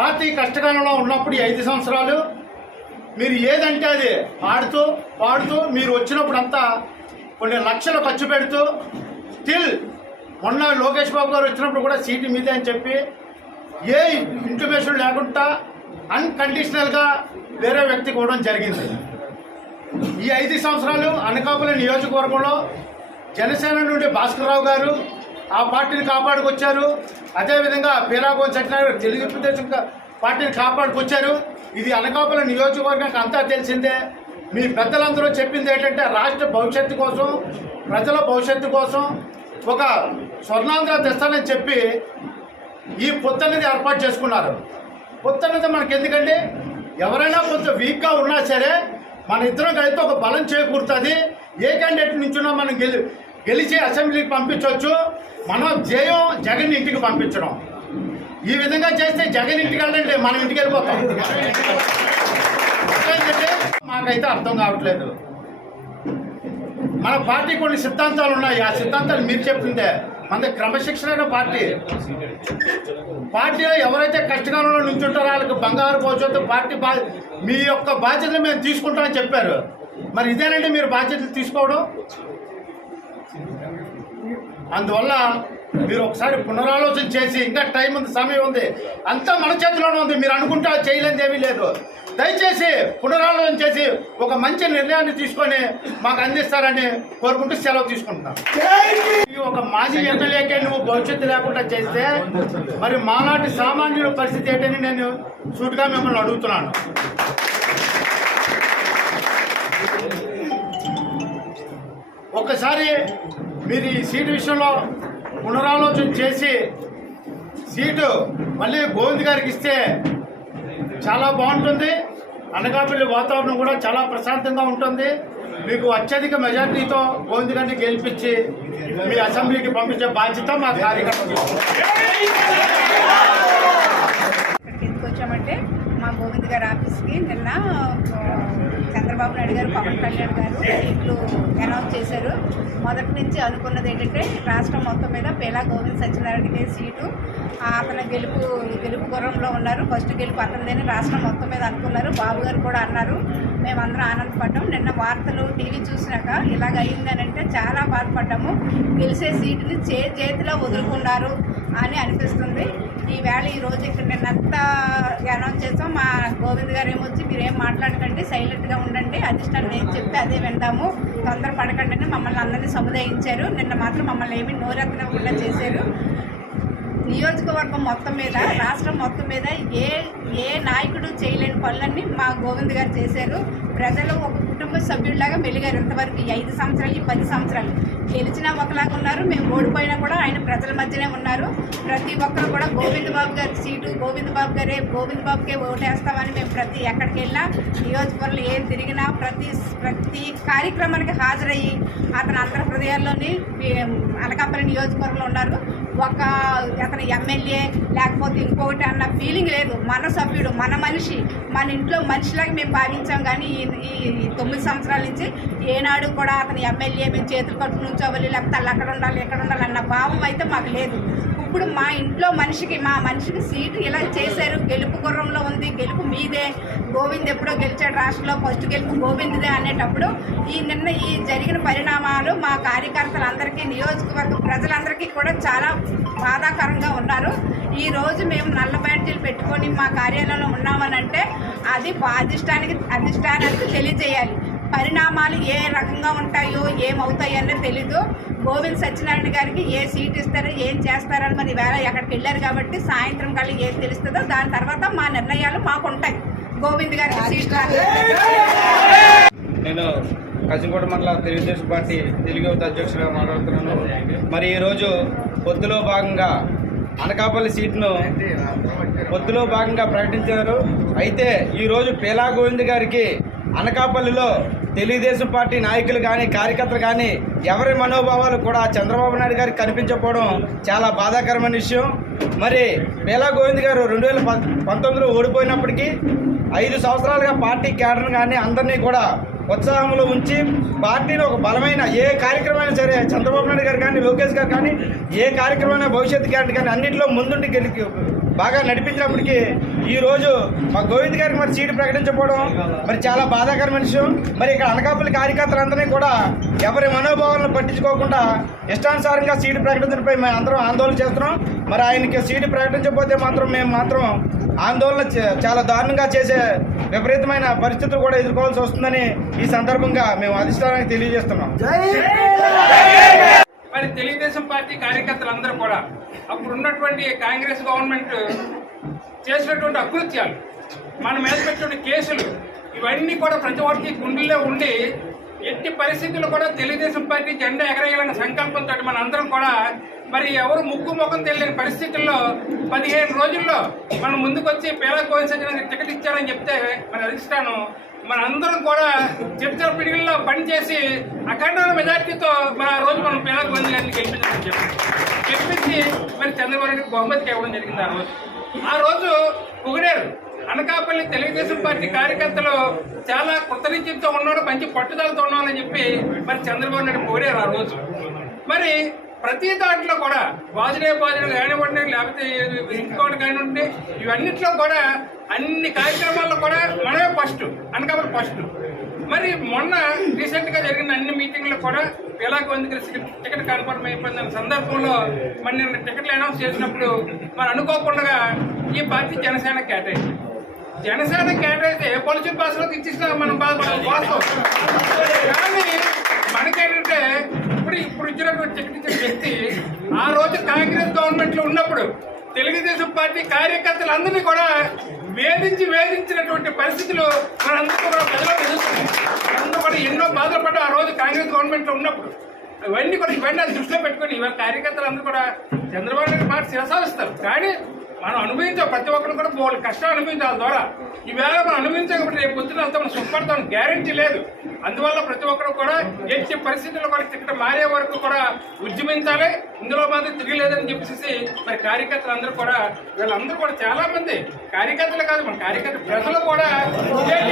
Party కష్టకాలంలో ఉన్నప్పుడు ఈ ఐదు సంవత్సరాలు మీరు ఏదంటే అది ఆడుతూ పాడుతూ మీరు వచ్చినప్పుడంతా కొన్ని లక్షలు ఖర్చు పెడుతూ స్టిల్ మొన్న లోకేష్ బాబు గారు వచ్చినప్పుడు కూడా సీటు మీదే అని చెప్పి ఏ ఇంటిమేషన్ లేకుండా అన్కండిషనల్గా వేరే వ్యక్తికి ఇవ్వడం జరిగింది. ఈ ఐదు సంవత్సరాలు అనకాపల్లి నియోజకవర్గంలో జనసేన నుండి భాస్కర్రావు గారు ఆ పార్టీని కాపాడుకొచ్చారు. అదేవిధంగా పీలాగోన్ సత్యనారాయణ తెలుగుదేశం పార్టీని కాపాడుకొచ్చారు. ఇది అనకాపల్లి నియోజకవర్గానికి అంతా తెలిసిందే. మీ పెద్దలందరూ చెప్పింది ఏంటంటే రాష్ట్ర భవిష్యత్తు కోసం ప్రజల భవిష్యత్తు కోసం ఒక స్వర్ణాంధ్ర తెస్తానని చెప్పి ఈ పొత్తనేది ఏర్పాటు చేసుకున్నారు. పొత్తనేది మనకి ఎందుకండి ఎవరైనా కొంచెం వీక్గా ఉన్నా సరే మన ఇద్దరం కలిపి ఒక బలం చేకూరుతుంది. ఏ క్యాండిడేట్ నుంచున్నా మనం గెలి గెలిచి అసెంబ్లీకి పంపించవచ్చు మనం జయం జగన్ ఇంటికి పంపించడం. ఈ విధంగా చేస్తే జగన్ ఇంటికి వెళ్ళండి మనం ఇంటికి వెళ్ళిపోతాం. మాకైతే అర్థం కావట్లేదు. మన పార్టీ కొన్ని సిద్ధాంతాలు ఉన్నాయి. ఆ సిద్ధాంతాలు మీరు చెప్పిందే మన క్రమశిక్షణ పార్టీ. పార్టీలో ఎవరైతే కష్టకాలంలో నుంచుంటారో వాళ్ళకి బంగారు భవిష్యత్తు పార్టీ బా మీ యొక్క బాధ్యతలు మేము తీసుకుంటామని చెప్పారు. మరి ఇదేనండి మీరు బాధ్యతలు తీసుకోవడం? అందువల్ల మీరు ఒకసారి పునరాలోచన చేసి ఇంకా టైం ఉంది సమయం ఉంది అంతా మన చేతిలోనే ఉంది మీరు అనుకుంటా చేయలేదు ఏమీ లేదు. దయచేసి పునరాలోచన చేసి ఒక మంచి నిర్ణయాన్ని తీసుకొని మాకు అందిస్తారని కోరుకుంటూ సెలవు తీసుకుంటున్నాం. ఒక మాజీ ఎమ్మెల్యేకే నువ్వు భవిష్యత్తు లేకుండా చేస్తే మరి మాలాంటి సామాన్యుల పరిస్థితి ఏంటని నేను సూటిగా మిమ్మల్ని అడుగుతున్నాను. ఒక్కసారి మీరు ఈ సీటు విషయంలో పునరాలోచన చేసి సీటు మళ్ళీ గోవింద్ గారికి ఇస్తే చాలా బాగుంటుంది. అనకాపల్లి వాతావరణం కూడా చాలా ప్రశాంతంగా ఉంటుంది. మీకు అత్యధిక మెజార్టీతో గోవింద్ గారిని గెలిపించి మీ అసెంబ్లీకి పంపించే బాధ్యత మా కార్యకర్తలు. ఇక్కడికి ఎందుకు వచ్చామంటే మా గోవింద్ గారి ఆఫీస్కి నిన్న చంద్రబాబు నాయుడు గారు పవన్ కళ్యాణ్ గారు ఇట్లు అనౌన్స్ చేశారు. మొదటి నుంచి అనుకున్నది ఏంటంటే రాష్ట్రం మొత్తం మీద పేలా గోవింద్ సత్యనారాయణకి సీటు. ఆ, అతను గెలుపు గెలుపు గుర్రంలో ఉన్నారు. ఫస్ట్ గెలుపు అతనిదేని రాష్ట్రం మొత్తం మీద అనుకున్నారు. బాబు గారు కూడా అన్నారు. మేమందరం ఆనందపడ్డాం. నిన్న వార్తలు టీవీ చూసినాక ఇలాగ అయిందని అంటే చాలా బాధపడ్డాము. గెలిచే సీటుని చే చేతిలో వదులుకున్నారు అని అనిపిస్తుంది. ఈవేళ ఈ రోజు ఇక్కడ నిన్నంత అనౌన్స్ చేసాం మా గోవింద్ గారు ఏమొచ్చి మీరు ఏం మాట్లాడకండి సైలెంట్గా ఉండండి. అధిష్టానం ఏం చెప్తే అదే వింటాము. తొందర పడకండి అని మమ్మల్ని అందరినీ సముదాయించారు. నిన్న మాత్రం మమ్మల్ని ఏమీ నోరెత్తనకుండా చేశారు. నియోజకవర్గం మొత్తం మీద రాష్ట్రం మొత్తం మీద ఏ ఏ నాయకుడు చేయలేని పనులన్నీ మా గోవింద్ గారు చేశారు. ప్రజలు ఒక కుటుంబ సభ్యుడిలాగా మెలిగారు. ఇంతవరకు ఐదు సంవత్సరాలు ఈ పది సంవత్సరాలు గెలిచినా ఒకలాగా ఉన్నారు. మేము ఓడిపోయినా కూడా ఆయన ప్రజల మధ్యనే ఉన్నారు. ప్రతి ఒక్కరు కూడా గోవింద్ బాబు గారి సీటు గోవింద్ బాబు గారే గోవింద్ బాబుకే ఓటేస్తామని మేము ప్రతి ఎక్కడికి వెళ్ళినా నియోజకవర్గంలో ఏం తిరిగినా ప్రతి ప్రతి కార్యక్రమానికి హాజరయ్యి అతను అందరి హృదయాల్లోని మీ- అనకాపల్లి నియోజకవర్గంలో ఉన్నారు. ఒక అతను ఎమ్మెల్యే లేకపోతే ఇంకొకటి అన్న ఫీలింగ్ లేదు. మనసు సభ్యుడు మన మనిషి మన ఇంట్లో మనిషిలాగా మేము భావించాం. కానీ ఈ ఈ తొమ్మిది సంవత్సరాల నుంచి ఏనాడు కూడా అతని ఎమ్మెల్యే మేము చేతులు కట్టు నుంచోవాలి లేకపోతే అక్కడ ఉండాలి ఎక్కడ ఉండాలి అన్న భావం అయితే మాకు లేదు. ఇప్పుడు మా ఇంట్లో మనిషికి మా మనిషికి సీటు ఇలా చేశారు. గెలుపు గుర్రంలో ఉంది గెలుపు మీదే. గోవింద్ ఎప్పుడో గెలిచాడు రాష్ట్రంలో ఫస్ట్ గెలుపు గోవింద్దే అనేటప్పుడు ఈ నిన్న ఈ జరిగిన పరిణామాలు మా కార్యకర్తలందరికీ నియోజకవర్గ ప్రజలందరికీ కూడా చాలా బాధాకరంగా ఉన్నారు. ఈ రోజు మేము నల్ల బ్యాడ్జీలు పెట్టుకొని మా కార్యాలయంలో ఉన్నామనంటే అది అధిష్టానికి అధిష్టానానికి తెలియజేయాలి. పరిణామాలు ఏ రకంగా ఉంటాయో ఏమవుతాయో అనేది తెలీదు. గోవింద్ సత్యనారాయణ గారికి ఏ సీట్ ఇస్తారో ఏం చేస్తారని మరి వేళ ఎక్కడికి వెళ్ళారు కాబట్టి సాయంత్రం కల్లా ఏం తెలుస్తుందో దాని తర్వాత మా నిర్ణయాలు మాకు ఉంటాయి. గోవింద్ గారికి సీట్ నేను కజింకోట మండల తెలుగుదేశం పార్టీ తెలుగు యువత అధ్యక్షుడిగా మాట్లాడుతున్నాను. మరి ఈరోజు పొత్తులో భాగంగా అనకాపల్లి సీట్ను పొత్తులో భాగంగా ప్రకటించారు. అయితే ఈరోజు పేలా గోవింద్ గారికి అనకాపల్లిలో తెలుగుదేశం పార్టీ నాయకులు కానీ కార్యకర్తలు కానీ ఎవరి మనోభావాలు కూడా చంద్రబాబు నాయుడు గారికి కనిపించకపోవడం చాలా బాధాకరమైన విషయం. మరి పేలా గోవింద్ గారు రెండు వేల పంతొమ్మిదిలో ఓడిపోయినప్పటికీ ఐదు సంవత్సరాలుగా పార్టీ కేడర్ను కానీ అందరినీ కూడా ఉత్సాహంలో ఉంచి పార్టీని ఒక బలమైన ఏ కార్యక్రమం సరే చంద్రబాబు నాయుడు గారు కానీ లోకేష్ గారు కానీ ఏ కార్యక్రమమైన భవిష్యత్ గ్యారంటీ కానీ అన్నింటిలో ముందుండి గెలిచి బాగా నడిపించినప్పటికీ ఈ రోజు మా గోవింద్ గారికి మరి సీటు ప్రకటించకపోవడం మరి చాలా బాధాకరమైన విషయం మరి ఇక్కడ అనకాపల్లి కార్యకర్తలందరినీ కూడా ఎవరి మనోభావాలను పట్టించుకోకుండా ఇష్టానుసారంగా సీటు ప్రకటించడంపై మేము అందరం ఆందోళన చేస్తున్నాం. మరి ఆయనకి సీటు ప్రకటించకపోతే మాత్రం మేము మాత్రం ఆందోళన చే- చాలా దారుణంగా చేసే విపరీతమైన పరిస్థితులు కూడా ఎదుర్కోవాల్సి వస్తుందని ఈ సందర్భంగా మేము అధిష్టానానికి తెలియజేస్తున్నాం. మరి తెలుగుదేశం పార్టీ కార్యకర్తలందరూ కూడా అప్పుడు ఉన్నటువంటి కాంగ్రెస్ గవర్నమెంట్ చేసినటువంటి అకృత్యాలు మన మీద పెట్టిన కేసులు ఇవన్నీ కూడా ప్రతి ఒక్కరికి గుండెల్లో ఉండి ఎట్టి పరిస్థితులు కూడా తెలుగుదేశం పార్టీ జెండా ఎగరేయాలన్న సంకల్పంతో మన అందరం కూడా మరి ఎవరు ముక్కు ముఖం తెలియని పరిస్థితుల్లో పదిహేను రోజుల్లో మనం ముందుకొచ్చి పేద కోయిన్సెంట్ టికెట్ ఇచ్చారని చెప్తే మన అధిష్టానం మనందరం కూడా చిత్ర పిడిగిల్లో పనిచేసి అఖండ మెజార్టీతో మన ఆ రోజు మనం పేద మంది గారిని గెలిపించాలని చెప్పి గెలిపించి మరి చంద్రబాబు నాయుడు బహుమతికి ఇవ్వడం జరిగింది ఆ రోజు. ఆ రోజు పొగిడారు. అనకాపల్లి తెలుగుదేశం పార్టీ కార్యకర్తలు చాలా కృతనిశ్చయంతో ఉన్నాడు మంచి పట్టుదలతో ఉన్నాడని చెప్పి మరి చంద్రబాబు నాయుడు పొగిడారు ఆ రోజు. మరి ప్రతి దాంట్లో కూడా వాజుడే బాజుడే కానివ్వండి లేకపోతే ఇంకోటి కానివ్వండి ఇవన్నిట్లో కూడా అన్ని కార్యక్రమాల్లో కూడా మనమే ఫస్ట్ అనకాపల్లి ఫస్ట్ మరి మొన్న రీసెంట్గా జరిగిన అన్ని మీటింగ్లు కూడా ఎలా కొందరికి టికెట్ కన్ఫర్మ్ అయిపోయిన సందర్భంలో మరి నిన్న టికెట్లు అనౌన్స్ చేసినప్పుడు మరి అనుకోకుండా ఈ పార్టీ జనసేన కేటాయింది జనసేన కేటాయితే పొలిచి భాషలోకి ఇచ్చేసినా మనం బాధపడాలి వాస్తవం. కానీ మనకేంటంటే ఇప్పుడు ఇప్పుడు ఇచ్చినటువంటి టికెట్ వ్యక్తి ఆ రోజు కాంగ్రెస్ గవర్నమెంట్లో ఉన్నప్పుడు తెలుగుదేశం పార్టీ కార్యకర్తలందరినీ కూడా వేధించి వేధించినటువంటి పరిస్థితులు మనందరూ కూడా ప్రజలు ఎదుర్కొన్నాం అందరూ కూడా ఎన్నో బాధలు ఆ రోజు కాంగ్రెస్ గవర్నమెంట్లో ఉన్నప్పుడు. ఇవన్నీ కూడా ఇవన్నీ దృష్టిలో పెట్టుకొని ఇవాళ కార్యకర్తలందరూ కూడా చంద్రబాబు నాయుడు మాట శిరసాలిస్తారు కానీ మనం అనుభవించాం ప్రతి ఒక్కరు కూడా బోల్ కష్టం అనుభవించాలి ద్వారా. ఈవేళ మనం అనుభవించకపోతే రేపు పొద్దున అంతా మనం సుఖపడతాం గ్యారంటీ లేదు. అందువల్ల ప్రతి ఒక్కరు కూడా ఎట్టి పరిస్థితుల్లో కూడా ఇక్కడ మారే వరకు కూడా ఉద్యమించాలి. ఇందులో మంది తిరగలేదని చెప్పేసి మరి కార్యకర్తలు అందరూ కూడా వీళ్ళందరూ కూడా చాలా మంది కార్యకర్తలు కాదు మన కార్యకర్త ప్రజలు కూడా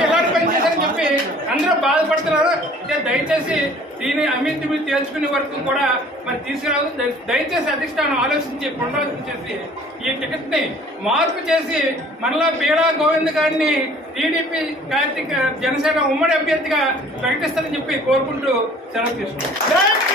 ఇలాంటి పని చేశారని చెప్పి అందరూ బాధపడుతున్నారు. అంటే దయచేసి దీని అమితి మీరు తేల్చుకునే వరకు కూడా మరి తీసుకురాదు దయచేసి అధిష్టానం ఆలోచించి పునరాలోచించేసి ఈ టికెట్ని మార్పు చేసి మరలా పీడా గోవింద్ గారిని టీడీపీ కార్తీక జనసేన ఉమ్మడి అభ్యర్థిగా ప్రకటిస్తారని చెప్పి కోరుకుంటూ సెలవు తీసుకున్నాం